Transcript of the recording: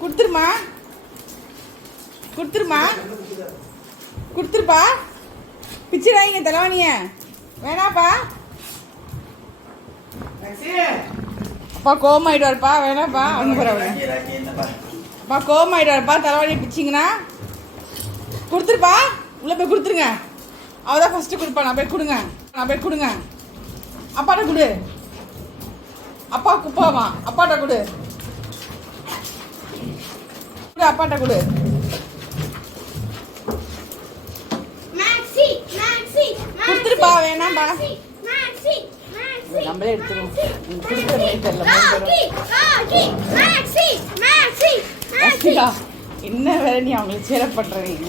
கொடுத்துருமா கொடுத்துருமா கொடுத்துருப்பா. பிச்சிடாங்க தலைவாணிய வேணாப்பா. அப்பா கோவமாயிடுவாருப்பா வேணாப்பா. அங்கே போகிறவங்க அப்பா கோவமாயிடுவாருப்பா. தலைவாணி பிச்சிங்கன்னா கொடுத்துருப்பா. உள்ள போய் கொடுத்துருங்க. அவள் தான் ஃபஸ்ட்டு கொடுப்பா. நான் போய் கொடுங்க. நான் போய் கொடுங்க. அப்பாட்ட கொடு. அப்பா குப்பாமா அப்பாட்ட கொடு. அப்பாட்ட கொடு. கொடுத்துருப்பா வேணாம்பா. நம்மளே எடுத்துருவோம். என்ன வேலை நீ அவங்களுக்கு சேர பண்றீங்க.